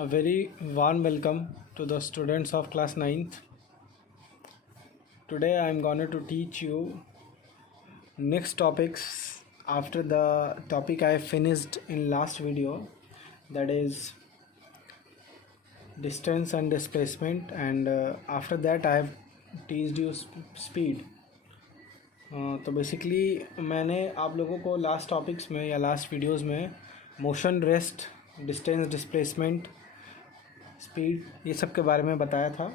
A very warm welcome to the students of class 9th. Today I am going to teach you next topics after the topic I finished in last video, that is distance and displacement, and after that I have teached you speed. तो basically मैंने आप लोगों को last topics में या last videos में motion, rest, distance, displacement, speed, ये सब के बारे में बताया था।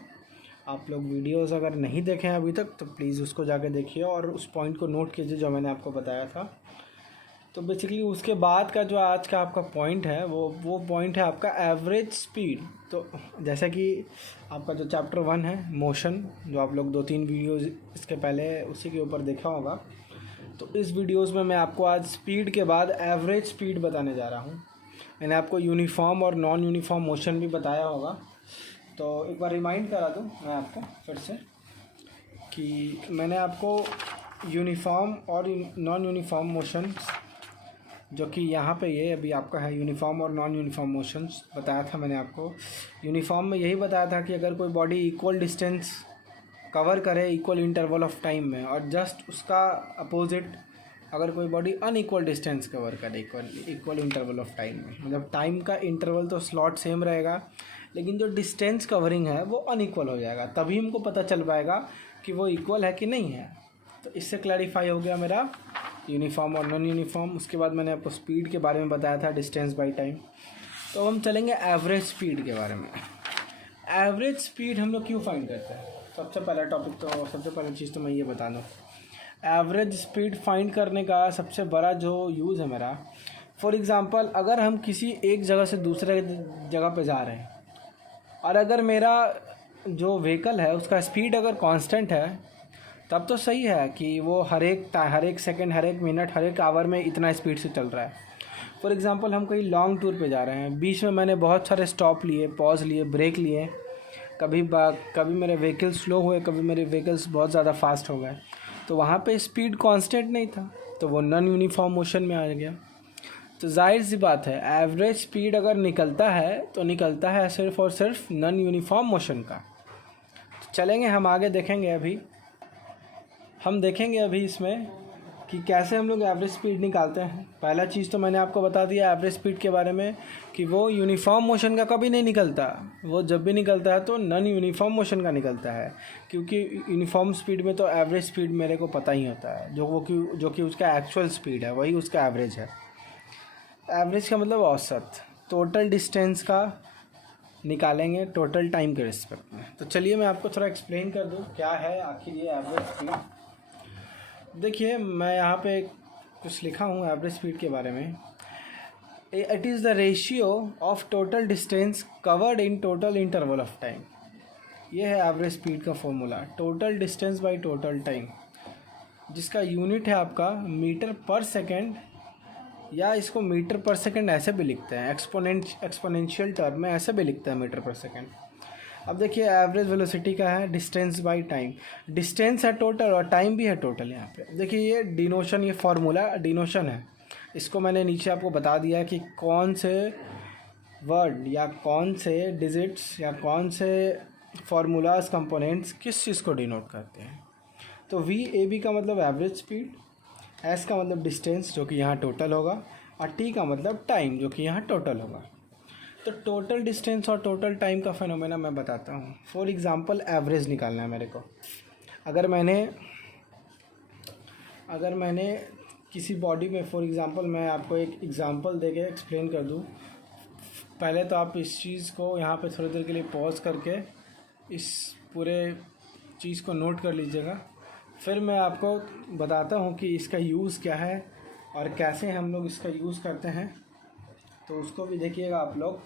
आप लोग वीडियोस अगर नहीं देखे हैं अभी तक तो प्लीज़ उसको जाके देखिए और उस पॉइंट को नोट कीजिए जो मैंने आपको बताया था। तो बेसिकली उसके बाद का जो आज का आपका पॉइंट है वो पॉइंट है आपका एवरेज स्पीड। तो जैसा कि आपका जो चैप्टर 1 है मोशन, जो आप लोग 2-3 वीडियोस इसके पहले उसी के ऊपर देखा होगा, तो इस वीडियोस में मैं आपको आज स्पीड के बाद एवरेज स्पीड बताने जा रहा हूँ। मैंने आपको यूनिफॉर्म और नॉन यूनिफॉर्म मोशन भी बताया होगा, तो एक बार रिमाइंड करा दूँ मैं आपको फिर से कि मैंने आपको यूनिफॉर्म और नॉन यूनिफॉर्म मोशन, जो कि यहाँ पे ये अभी आपका है यूनिफॉर्म और नॉन यूनिफॉर्म मोशंस बताया था। मैंने आपको यूनिफॉर्म में यही बताया था कि अगर कोई बॉडी इक्वल डिस्टेंस कवर करे इक्वल इंटरवल ऑफ टाइम में, और जस्ट उसका अपोजिट अगर कोई बॉडी अनइक्वल डिस्टेंस कवर करे इक्वल इंटरवल ऑफ टाइम में, मतलब टाइम का इंटरवल तो स्लॉट सेम रहेगा लेकिन जो डिस्टेंस कवरिंग है वो अनइक्वल हो जाएगा, तभी हमको पता चल पाएगा कि वो इक्वल है कि नहीं है। तो इससे क्लैरिफाई हो गया मेरा यूनिफॉर्म और नॉन यूनिफॉर्म। उसके बाद मैंने आपको स्पीड के बारे में बताया था, डिस्टेंस बाय टाइम। तो हम चलेंगे एवरेज स्पीड के बारे में। एवरेज स्पीड हम लोग क्यों फाइंड करते हैं? सबसे पहला चीज़ तो मैं ये बता दूँ, एवरेज स्पीड फाइंड करने का सबसे बड़ा जो यूज़ है मेरा, फॉर एग्ज़ाम्पल अगर हम किसी एक जगह से दूसरे जगह पे जा रहे हैं और अगर मेरा जो व्हीकल है उसका स्पीड अगर कांस्टेंट है तब तो सही है कि वो हर एक सेकंड, हर एक मिनट, हर एक आवर में इतना स्पीड से चल रहा है। फॉर एग्ज़ाम्पल हम कहीं लॉन्ग टूर पे जा रहे हैं, बीच में मैंने बहुत सारे स्टॉप लिए, पॉज लिए, ब्रेक लिए, कभी मेरे व्हीकल स्लो हुए, कभी मेरे व्हीकल्स बहुत ज़्यादा फास्ट हो गए, तो वहाँ पे स्पीड कांस्टेंट नहीं था, तो वो नॉन यूनिफॉर्म मोशन में आ गया। तो जाहिर सी बात है एवरेज स्पीड अगर निकलता है तो निकलता है सिर्फ और सिर्फ नॉन यूनिफॉर्म मोशन का। तो चलेंगे हम आगे देखेंगे अभी इसमें कि कैसे हम लोग एवरेज स्पीड निकालते हैं। पहला चीज़ तो मैंने आपको बता दिया एवरेज स्पीड के बारे में कि वो यूनिफॉर्म मोशन का कभी नहीं निकलता, वो जब भी निकलता है तो नॉन यूनिफॉर्म मोशन का निकलता है, क्योंकि यूनिफॉर्म स्पीड में तो एवरेज स्पीड मेरे को पता ही होता है, जो कि उसका एक्चुअल स्पीड है वही उसका एवरेज है। एवरेज का मतलब औसत, टोटल डिस्टेंस का निकालेंगे टोटल टाइम के रिस्पेक्ट में। तो चलिए मैं आपको थोड़ा एक्सप्लेन कर दूँ क्या है आखिर ये एवरेज स्पीड। देखिए मैं यहाँ पे कुछ लिखा हूँ एवरेज स्पीड के बारे में। It is the ratio of total distance covered in total interval of time. ये है एवरेज स्पीड का formula, total distance by total time, जिसका यूनिट है आपका मीटर पर सेकेंड, या इसको मीटर पर सेकेंड ऐसे भी लिखते हैं, एक्सपोनेंशियल टर्म में ऐसे भी लिखते हैं मीटर पर सेकेंड। अब देखिए एवरेज वेलोसिटी का है डिस्टेंस बाय टाइम, डिस्टेंस है टोटल और टाइम भी है टोटल। यहाँ पे देखिए ये डिनोशन, ये फार्मूला डिनोशन है, इसको मैंने नीचे आपको बता दिया कि कौन से वर्ड या कौन से डिजिट्स या कौन से फार्मूलाज कंपोनेंट्स किस चीज़ को डिनोट करते हैं। तो VAB का मतलब एवरेज स्पीड, S का मतलब डिस्टेंस जो कि यहाँ टोटल होगा, और T का मतलब टाइम जो कि यहाँ टोटल होगा। तो टोटल डिस्टेंस और टोटल टाइम का फेनोमेना मैं बताता हूँ। फॉर एग्ज़ाम्पल एवरेज निकालना है मेरे को। अगर मैंने किसी बॉडी में, फॉर एग्ज़ाम्पल मैं आपको एक एग्ज़ाम्पल देके एक्सप्लेन कर दूँ। पहले तो आप इस चीज़ को यहाँ पे थोड़ी देर के लिए पॉज करके इस पूरे चीज़ को नोट कर लीजिएगा, फिर मैं आपको बताता हूँ कि इसका यूज़ क्या है और कैसे हम लोग इसका यूज़ करते हैं, तो उसको भी देखिएगा आप लोग।